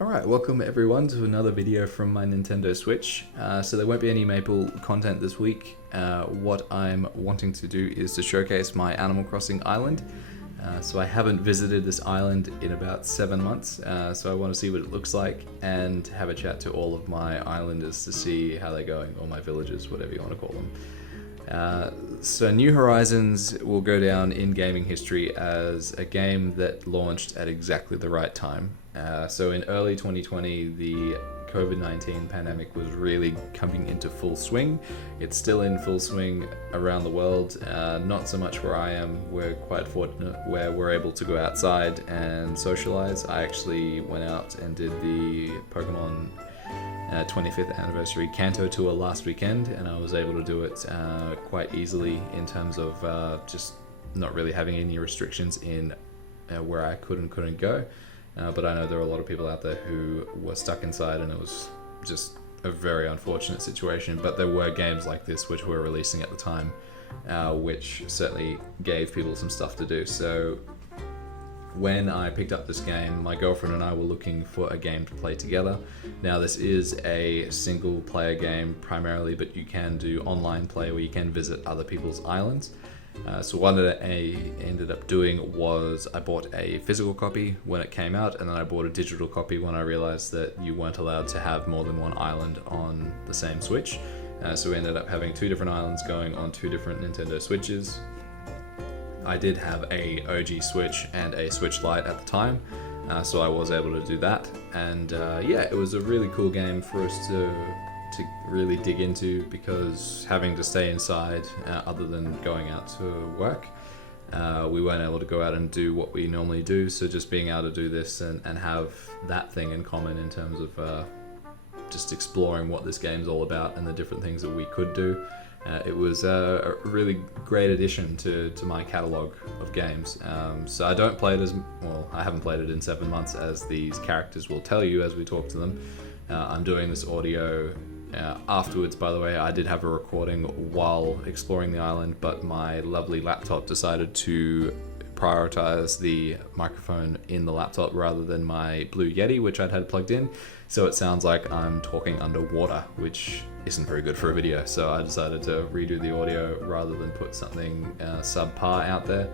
Alright, welcome everyone to another video from my Nintendo Switch. So there won't be any Maple content this week. What I'm wanting to do is to showcase my Animal Crossing island. So I haven't visited this island in about 7 months, so I want to see what it looks like and have a chat to all of my islanders to see how they're going, or my villagers, whatever you want to call them. So New Horizons will go down in gaming history as a game that launched at exactly the right time. So in early 2020, the COVID-19 pandemic was really coming into full swing. It's still in full swing around the world, not so much where I am. We're quite fortunate where we're able to go outside and socialize. I actually went out and did the Pokemon 25th anniversary Kanto tour last weekend, and I was able to do it quite easily in terms of just not really having any restrictions in where I could and couldn't go. But I know there are a lot of people out there who were stuck inside, and it was just a very unfortunate situation. But there were games like this which were releasing at the time, which certainly gave people some stuff to do. So when I picked up this game, my girlfriend and I were looking for a game to play together. Now this is a single player game primarily, but you can do online play where you can visit other people's islands. So what I ended up doing was I bought a physical copy when it came out, and then I bought a digital copy when I realized that you weren't allowed to have more than one island on the same Switch. So we ended up having two different islands going on two different Nintendo Switches. I did have a OG Switch and a Switch Lite at the time, so I was able to do that. And yeah, it was a really cool game for us to really dig into, because having to stay inside other than going out to work, we weren't able to go out and do what we normally do. So just being able to do this and have that thing in common in terms of just exploring what this game's all about and the different things that we could do, it was a really great addition to my catalogue of games. So I don't play it I haven't played it in 7 months, as these characters will tell you as we talk to them. I'm doing this audio afterwards, by the way. I did have a recording while exploring the island, but my lovely laptop decided to prioritize the microphone in the laptop rather than my Blue Yeti, which I'd had plugged in. So it sounds like I'm talking underwater, which isn't very good for a video. So I decided to redo the audio rather than put something subpar out there.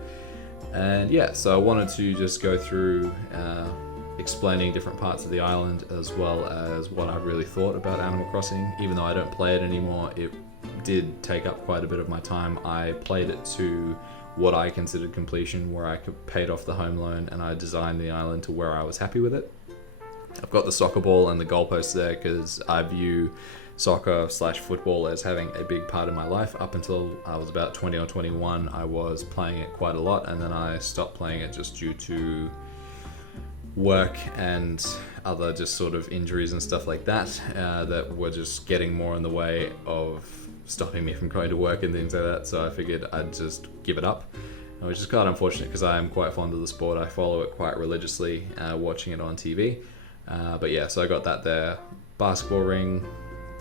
And yeah, so I wanted to just go through explaining different parts of the island, as well as what I really thought about Animal Crossing. Even though I don't play it anymore, it did take up quite a bit of my time. I played it to what I considered completion, where I paid off the home loan, and I designed the island to where I was happy with it. I've got the soccer ball and the goalposts there because I view soccer/football as having a big part of my life. Up until I was about 20 or 21, I was playing it quite a lot, and then I stopped playing it just due to work and other just sort of injuries and stuff like that, that were just getting more in the way of stopping me from going to work and things like that. So I figured I'd just give it up, which is quite unfortunate because I am quite fond of the sport. I follow it quite religiously, watching it on TV. But yeah, so I got that there. Basketball ring,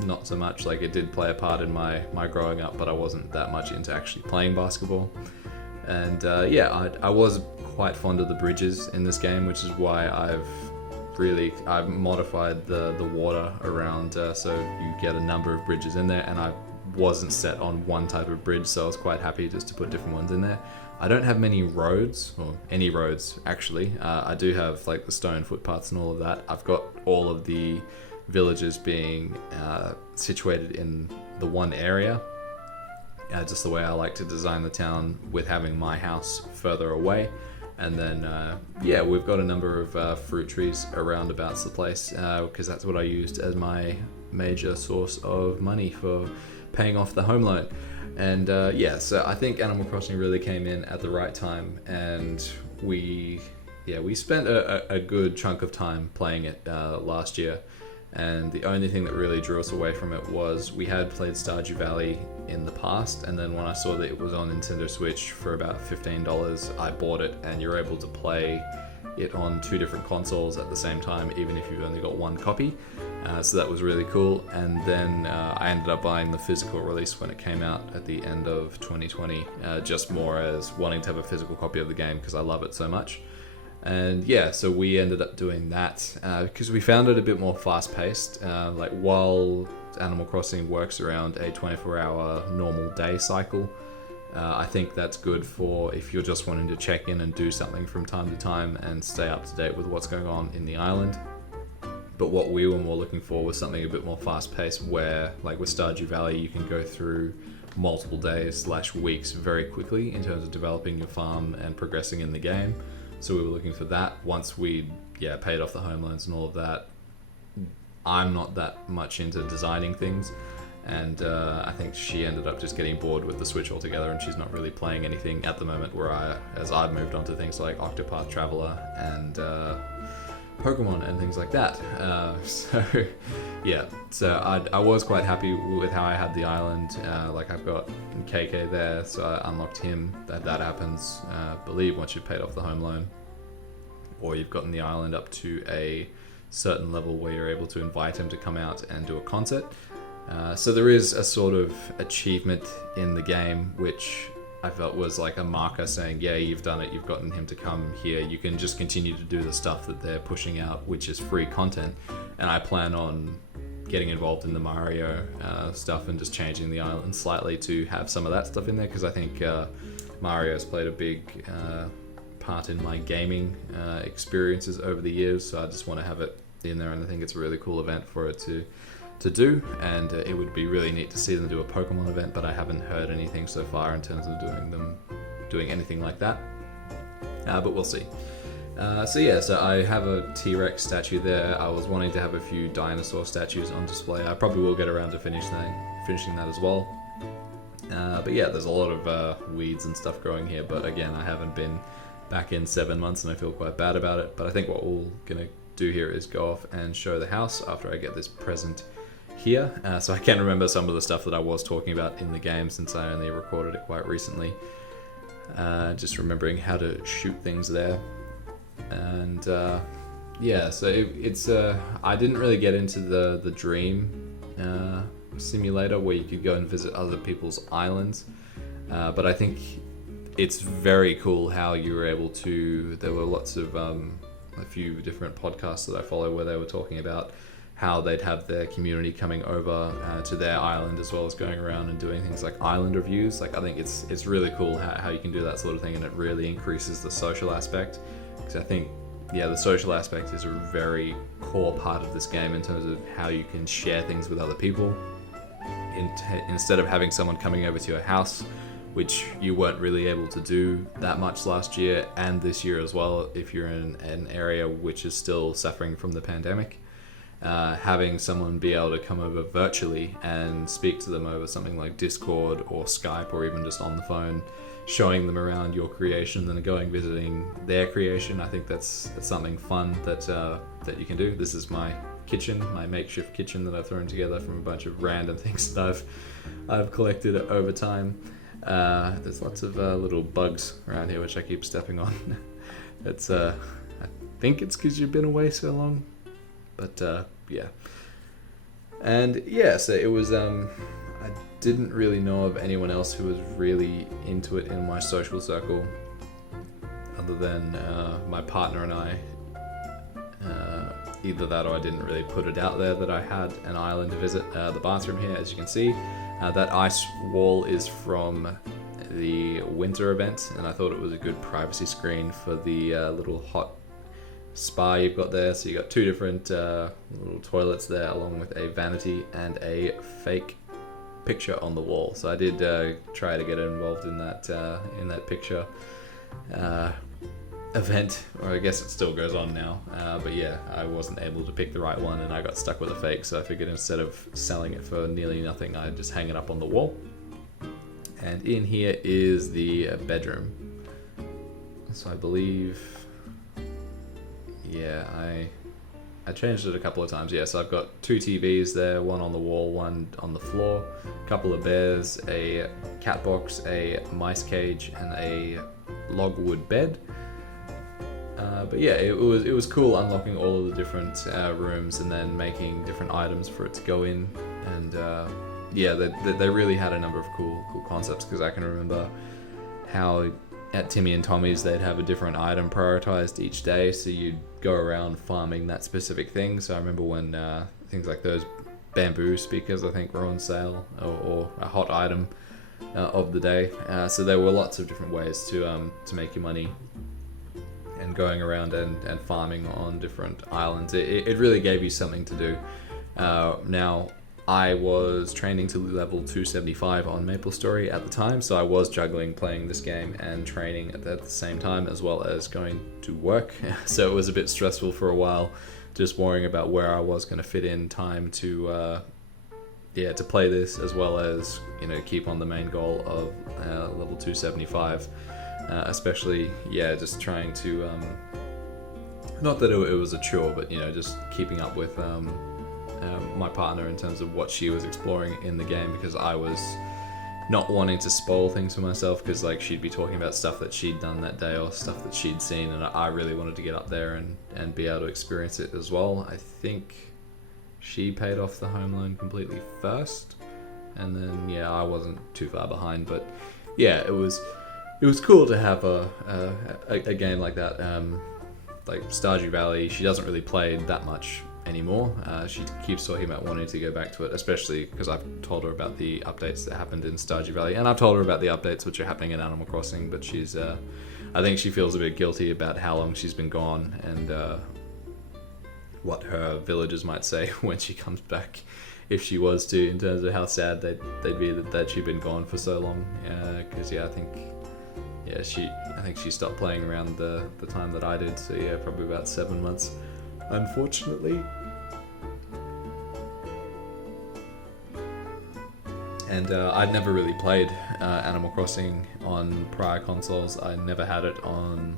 not so much. Like, it did play a part in my growing up, but I wasn't that much into actually playing basketball. And yeah, I was quite fond of the bridges in this game, which is why I've modified the water around, so you get a number of bridges in there, and I wasn't set on one type of bridge, so I was quite happy just to put different ones in there. I don't have many roads, or any roads actually. I do have like the stone footpaths and all of that. I've got all of the villages being situated in the one area. Just the way I like to design the town, with having my house further away. And then, yeah, we've got a number of fruit trees around about the place, because that's what I used as my major source of money for paying off the home loan. And yeah, so I think Animal Crossing really came in at the right time, and we spent a good chunk of time playing it last year. And the only thing that really drew us away from it was we had played Stardew Valley in the past, and then when I saw that it was on Nintendo Switch for about $15, I bought it, and you're able to play it on two different consoles at the same time, even if you've only got one copy. So that was really cool. And then I ended up buying the physical release when it came out at the end of 2020, just more as wanting to have a physical copy of the game because I love it so much. And yeah, so we ended up doing that because we found it a bit more fast-paced. Like while Animal Crossing works around a 24-hour normal day cycle, I think that's good for if you're just wanting to check in and do something from time to time and stay up to date with what's going on in the island. But what we were more looking for was something a bit more fast-paced where, like with Stardew Valley, you can go through multiple days / weeks very quickly in terms of developing your farm and progressing in the game. So we were looking for that. Once we paid off the home loans and all of that, I'm not that much into designing things, and I think she ended up just getting bored with the Switch altogether, and she's not really playing anything at the moment, as I've moved on to things like Octopath Traveler and Pokemon and things like that. So I was quite happy with how I had the island. Like I've got KK there, so I unlocked him. That happens, I believe, once you've paid off the home loan, or you've gotten the island up to a certain level where you're able to invite him to come out and do a concert. So there is a sort of achievement in the game which I felt was like a marker saying, yeah, you've done it, you've gotten him to come here, you can just continue to do the stuff that they're pushing out, which is free content. And I plan on getting involved in the Mario stuff and just changing the island slightly to have some of that stuff in there, because I think Mario's played a big part in my gaming experiences over the years, so I just want to have it in there, and I think it's a really cool event for it to do, and it would be really neat to see them do a Pokemon event, but I haven't heard anything so far in terms of doing anything like that, but we'll see. So I have a T-Rex statue there. I was wanting to have a few dinosaur statues on display. I probably will get around to finishing that as well. But yeah, there's a lot of weeds and stuff growing here, but again, I haven't been back in 7 months and I feel quite bad about it. But I think what we're gonna do here is go off and show the house after I get this present here. So I can remember some of the stuff that I was talking about in the game, since I only recorded it quite recently. Just remembering how to shoot things there. And so it's I didn't really get into the dream simulator where you could go and visit other people's islands, but I think it's very cool how you were able to. There were lots of a few different podcasts that I follow where they were talking about how they'd have their community coming over to their island, as well as going around and doing things like island reviews. Like I think it's really cool how you can do that sort of thing, and it really increases the social aspect. Because I think, the social aspect is a very core part of this game in terms of how you can share things with other people. Instead of having someone coming over to your house, which you weren't really able to do that much last year and this year as well, if you're in an area which is still suffering from the pandemic. Having someone be able to come over virtually and speak to them over something like Discord or Skype, or even just on the phone, showing them around your creation and going visiting their creation. I think that's something fun that you can do. This is my kitchen, my makeshift kitchen that I've thrown together from a bunch of random things that I've collected over time. There's lots of little bugs around here which I keep stepping on. It's I think it's because you've been away so long, but yeah. And yeah, so it was I didn't really know of anyone else who was really into it in my social circle, other than my partner and I. Either that, or I didn't really put it out there that I had an island to visit. The bathroom here, as you can see, that ice wall is from the winter event, and I thought it was a good privacy screen for the little hot spa you've got there. So you got two different little toilets there, along with a vanity and a fake picture on the wall. So I did try to get involved in that picture event, or I guess it still goes on now, but yeah, I wasn't able to pick the right one and I got stuck with a fake, so I figured instead of selling it for nearly nothing, I'd just hang it up on the wall. And in here is the bedroom. So I believe, I changed it a couple of times. So I've got two TVs there, one on the wall, one on the floor, a couple of bears, a cat box, a mice cage, and a logwood bed. But yeah, it was cool unlocking all of the different rooms and then making different items for it to go in. And they really had a number of cool concepts, because I can remember how at Timmy and Tommy's, they'd have a different item prioritized each day, so you'd go around farming that specific thing. So I remember when things like those bamboo speakers, I think, were on sale, or a hot item of the day. So there were lots of different ways to make your money, and going around and farming on different islands. It really gave you something to do. Now, I was training to level 275 on MapleStory at the time, so I was juggling playing this game and training at the same time, as well as going to work. So it was a bit stressful for a while, just worrying about where I was going to fit in time to play this, as well as keep on the main goal of level 275. Especially, just trying to not that it was a chore, but just keeping up with my partner in terms of what she was exploring in the game, because I was not wanting to spoil things for myself, because like she'd be talking about stuff that she'd done that day or stuff that she'd seen, and I really wanted to get up there and be able to experience it as well. I think she paid off the home loan completely first, and then I wasn't too far behind, but it was cool to have a game like that. Like Stardew Valley, she doesn't really play that much anymore. She keeps talking about wanting to go back to it, especially because I've told her about the updates that happened in Stardew Valley, and I've told her about the updates which are happening in Animal Crossing, but she's I think she feels a bit guilty about how long she's been gone, and what her villagers might say when she comes back, if she was to, in terms of how sad they'd be that she'd been gone for so long. Because I think she stopped playing around the time that I did, so probably about 7 months, unfortunately. And I'd never really played Animal Crossing on prior consoles. I never had it on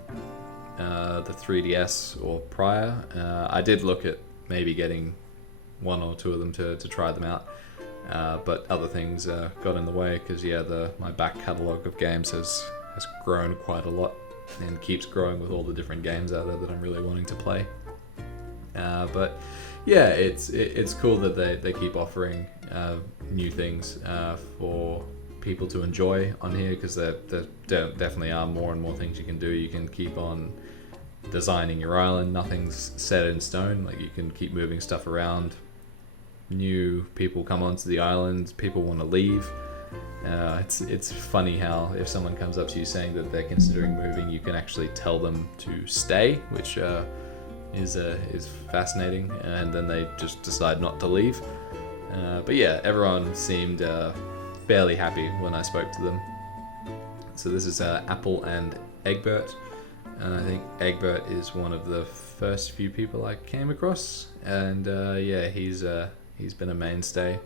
the 3DS or prior. I did look at maybe getting one or two of them to try them out, but other things got in the way, because my back catalogue of games has grown quite a lot, and keeps growing with all the different games out there that I'm really wanting to play. But it's cool that they keep offering new things for people to enjoy on here, because there definitely are more and more things you can do. You can keep on designing your island. Nothing's set in stone. Like, you can keep moving stuff around. New people come onto the island. People want to leave. It's funny how if someone comes up to you saying that they're considering moving, you can actually tell them to stay, which is fascinating, and then they just decide not to leave. But everyone seemed fairly happy when I spoke to them. So this is Apple and Egbert, and I think Egbert is one of the first few people I came across, and he's been a mainstay.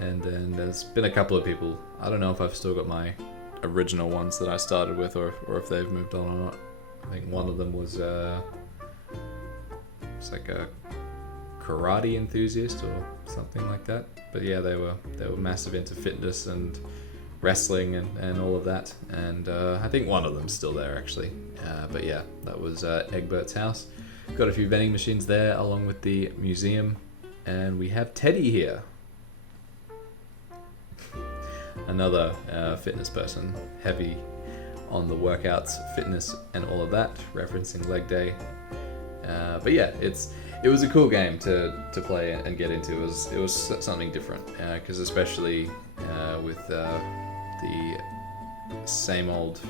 And then there's been a couple of people. I don't know if I've still got my original ones that I started with, or if they've moved on or not. I think one of them was it's like a karate enthusiast or something like that. But they were massive into fitness and wrestling and all of that. And I think one of them's still there, actually. But that was Egbert's house. Got a few vending machines there, along with the museum. And we have Teddy here. Another fitness person, heavy on the workouts, fitness, and all of that, referencing leg day. But it was a cool game to play and get into. It was something different, because especially with the same old,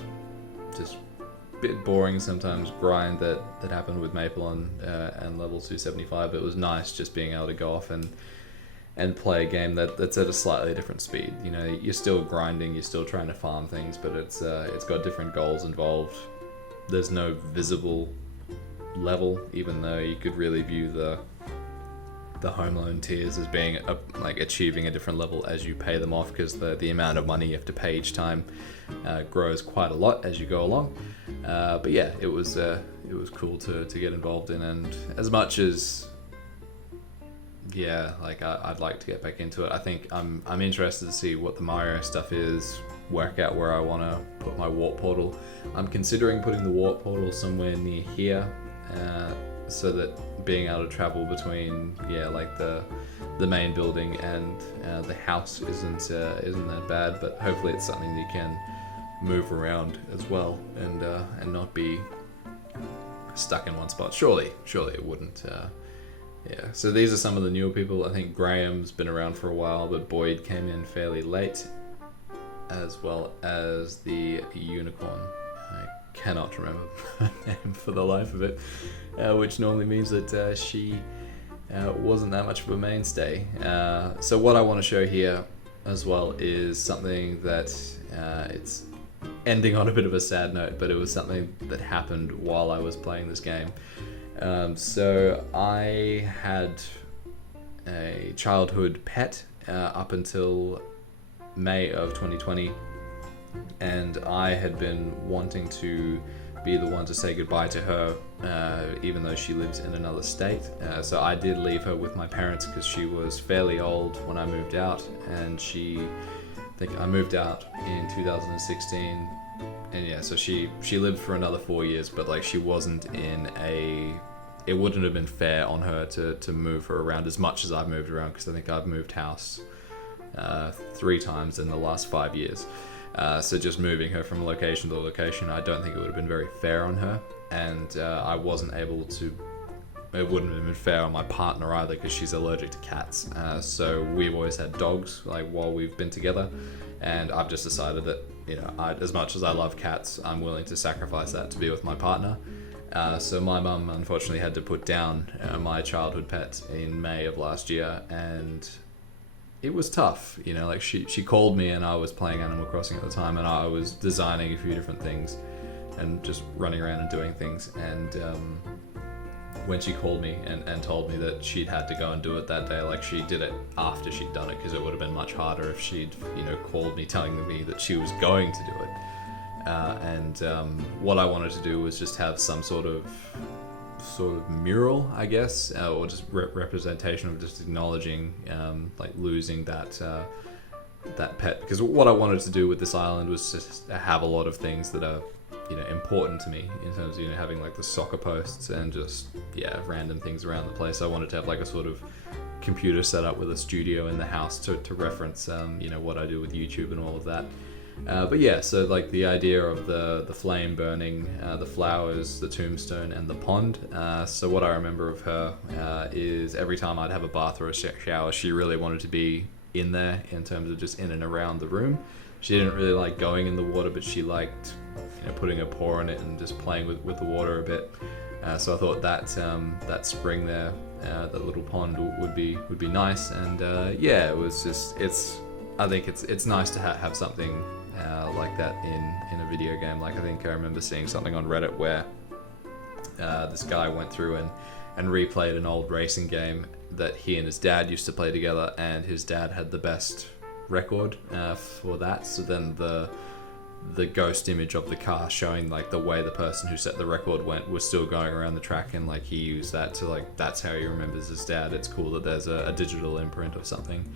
just bit boring sometimes grind that happened with Maple and level 275. It was nice just being able to go off and play a game that's at a slightly different speed. You're still grinding, you're still trying to farm things, but it's got different goals involved. There's no visible level, even though you could really view the home loan tiers as being like achieving a different level as you pay them off, because the amount of money you have to pay each time grows quite a lot as you go along. But it was cool to get involved in, and as much as I'd like to get back into it. I think I'm interested to see what the Mario stuff is, work out where I want to put my warp portal. I'm considering putting the warp portal somewhere near here, so that being able to travel between the main building and the house isn't that bad. But hopefully it's something that you can move around as well and not be stuck in one spot. Surely it wouldn't. Yeah, so these are some of the newer people. I think Graham's been around for a while, but Boyd came in fairly late, as well as the unicorn. I cannot remember her name for the life of it, which normally means that she wasn't that much of a mainstay. So what I want to show here as well is something that it's ending on a bit of a sad note, but it was something that happened while I was playing this game. So I had a childhood pet up until May of 2020, and I had been wanting to be the one to say goodbye to her, even though she lives in another state. So I did leave her with my parents because she was fairly old when I moved out, and I think I moved out in 2016. And yeah, so she lived for another 4 years, but like she wasn't in it wouldn't have been fair on her to move her around as much as I've moved around, because I think I've moved house 3 times in the last 5 years. So just moving her from location to location, I don't think it would have been very fair on her, and I wasn't able to. It wouldn't have been fair on my partner either, because she's allergic to cats. So we've always had dogs like while we've been together, and I've just decided that, you know, as much as I love cats, I'm willing to sacrifice that to be with my partner. So my mum unfortunately had to put down my childhood pet in May of last year, and it was tough. You know, like she called me, and I was playing Animal Crossing at the time, and I was designing a few different things and just running around and doing things. And when she called me and told me that she'd had to go and do it that day, like she did it after she'd done it, because it would have been much harder if she'd, you know, called me telling me that she was going to do it. What I wanted to do was just have some sort of mural, I guess, or just representation of just acknowledging like losing that pet. Because what I wanted to do with this island was just have a lot of things that are, you know, important to me, in terms of, you know, having like the soccer posts and just, yeah, random things around the place. I wanted to have like a sort of computer set up with a studio in the house to reference, you know, what I do with YouTube and all of that. But yeah, so like the idea of the flame burning, the flowers, the tombstone, and the pond. So what I remember of her is every time I'd have a bath or a shower, she really wanted to be in there, in terms of just in and around the room. She didn't really like going in the water, but she liked, you know, putting a paw in it and just playing with the water a bit. So I thought that spring there, that little pond would be nice. And yeah, it was just, I think it's nice to have something like that in a video game. Like I think I remember seeing something on Reddit where this guy went through and replayed an old racing game that he and his dad used to play together, and his dad had the best record for that. So then the ghost image of the car showing like the way the person who set the record went was still going around the track, and like he used that to, like, that's how he remembers his dad. It's cool that there's a digital imprint of something.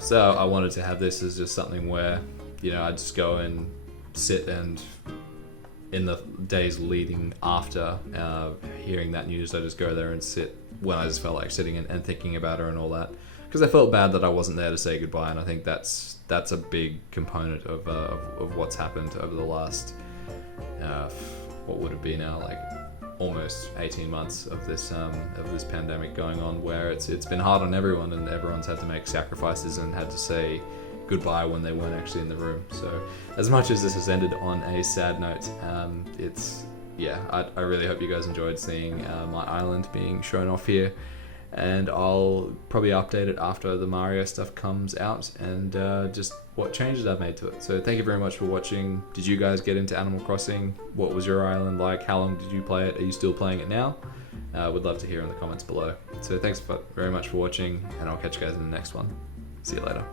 So I wanted to have this as just something where, you know, I'd just go and sit, and in the days leading after hearing that news, I just go there and sit when I just felt like sitting and thinking about her and all that, because I felt bad that I wasn't there to say goodbye. And I think that's a big component of what's happened over the last what would it be now, like almost 18 months of this pandemic going on, where it's been hard on everyone, and everyone's had to make sacrifices and had to say goodbye when they weren't actually in the room. So as much as this has ended on a sad note, I really hope you guys enjoyed seeing my island being shown off here, and I'll probably update it after the Mario stuff comes out, and just what changes I've made to it. So thank you very much for watching. Did you guys get into Animal Crossing? What was your island like? How long did you play it? Are you still playing it now? Would love to hear in the comments below. So thanks very much for watching, and I'll catch you guys in the next one. See you later.